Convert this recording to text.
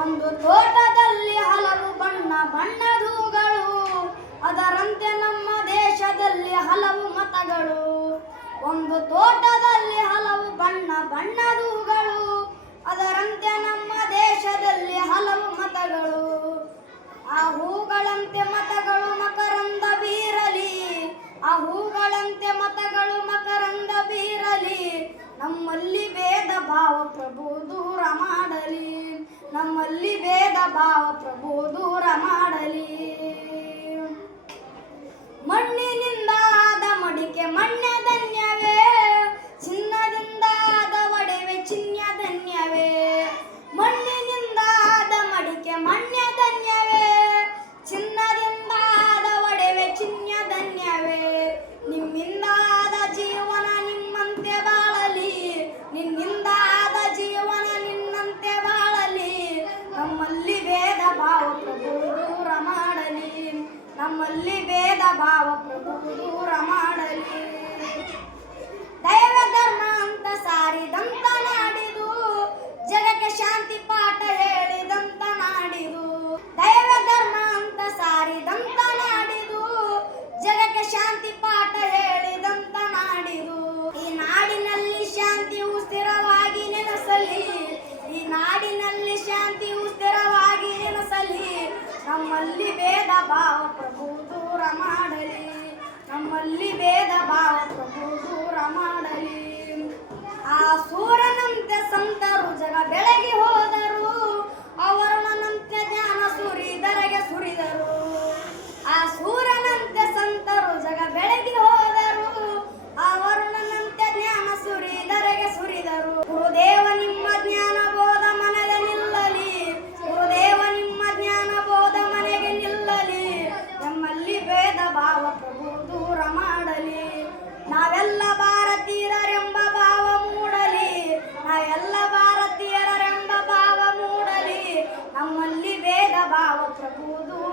ಒಂದು ತೋಟದಲ್ಲಿ ಹಲವು ಬಣ್ಣ ಬಣ್ಣದ ಹೂಗಳು, ಅದರಂತೆ ನಮ್ಮ ದೇಶದಲ್ಲಿ ಹಲವು ಮತಗಳು. ಒಂದು ತೋಟದಲ್ಲಿ ಹಲವು ಬಣ್ಣ ಬಣ್ಣದ ಹೂಗಳು, ಅದರಂತೆ ನಮ್ಮ ದೇಶದಲ್ಲಿ ಹಲವು ಮತಗಳು. ಆ ಹೂಗಳಂತೆ ಮತಗಳು ಮಕರಂದ ಬೀರಲಿ, ಆ ಹೂಗಳಂತೆ ಮತಗಳು ಮಕರಂದ ಬೀರಲಿ. ನಮ್ಮಲ್ಲಿ ಭೇದ ಭಾವ ಪ್ರಭು ದೂರ ಮಾಡಲಿ, ನಮ್ಮಲ್ಲಿ ಭೇದ ಭಾವ ಪ್ರಭು ದೂರ ಮಾಡಲಿ. ಮಣ್ಣಿನಿಂದ ಆದ ಮಡಿಕೆ ಮಣ್ಯಧನ್ಯವೇ, ಚಿನ್ನದಿಂದ ಆದ ಒಡವೆ ಚಿನ್ಯಧನ್ಯವೇ. ಮಣ್ಣಿನಿಂದ ಆದ ಮಡಿಕೆ ಮಣ್ಯಧನ್ಯವೇ, ಚಿನ್ನದಿಂದ ಆದ ಒಡವೆ ಚಿನ್ಯಧನ್ಯವೇ. ನಿಮ್ಮಿಂದ ಆದ ಜೀವನ ನಿಮ್ಮಂತೆ ಬಾಳಲಿ, ನಿನ್ನಿಂದ ಆದ ಜೀವನ ನಿನ್ನಂತೆ ಬಾಳಲಿ. ನಮ್ಮಲ್ಲಿ ಭೇದ ಭಾವ ಪ್ರಭು ದೂರ ಮಾಡಲಿ, ನಮ್ಮಲ್ಲಿ ಭೇದ ಭಾವ ಪ್ರಭು ದೂರ ಮಾಡಲಿ. ದೈವ ಧರ್ಮ ಅಂತ ಸಾರಿದಂತ ನಾಡಿದು, ಜಗಕ್ಕೆ ಶಾಂತಿ ಪಾಠ ಹೇಳಿದಂತ ನಾಡಿದು. ದೈವ ಧರ್ಮ ಅಂತ ಸಾರಿದಂತ ನಾಡಿದು, ಜಗಕ್ಕೆ ಶಾಂತಿ ಪಾಠ ಹೇಳಿದಂತ ನಾಡಿದು. ಈ ನಾಡಿನಲ್ಲಿ ಶಾಂತಿಯು ಸ್ಥಿರವಾಗಿ ನೆಲೆಸಲಿ, ಈ ನಾಡಿನಲ್ಲಿ ಶಾಂತಿಯು ಸ್ಥಿರವಾಗಿ ನೆಲೆಸಲಿ. ನಮ್ಮಲ್ಲಿ ಭೇದ ಭಾವ ಪ್ರಭು ದೂರ ಮಾಡಲಿ, ನಮ್ಮಲ್ಲಿ ಭೇದ ಭಾವ ಪ್ರಭು ದೂರ ಮಾಡಲಿ. ಆ ಸೂರ್ಯನಂತೆ ಸಂತರು ಜಗ ಬೆಳಗಿ ಹೋದರು, ಅವರುಣನಂತೆ ಜ್ಞಾನ ಸುರಿದರೆಗೆ ಸುರಿದರು. ಆ ಸೂರ್ಯನಂತೆ ಸಂತರು ಜಗ ಬೆಳಗಿ ಹೋದರು, ಅವರುಣನಂತೆ ಜ್ಞಾನ ಸುರಿದರೆಗೆ ಸುರಿದರು. ಗುರುದೇವ ನಿಮ್ಮ ಜ್ಞಾನ ಬೋಧ ಮನೆಗೆ ನಿಲ್ಲಲಿ, ಗುರುದೇವ ನಿಮ್ಮ ಜ್ಞಾನ ಬೋಧ ಮನೆಗೆ ನಿಲ್ಲಲಿ. ನಮ್ಮಲ್ಲಿ ಭೇದ ಭಾವ ಪ್ರಭು ದೂರ ಮಾಡಲಿ, ನಾವೆಲ್ಲ ಭಾರತೀಯರೆಂಬ ಭಾವ ಮೂಡಲಿ, ನಾವೆಲ್ಲ ಭಾರತೀಯರೆಂಬ ಭಾವ ಮೂಡಲಿ. ನಮ್ಮಲ್ಲಿ ಭೇದ ಭಾವ ಪ್ರಭು ದೂರ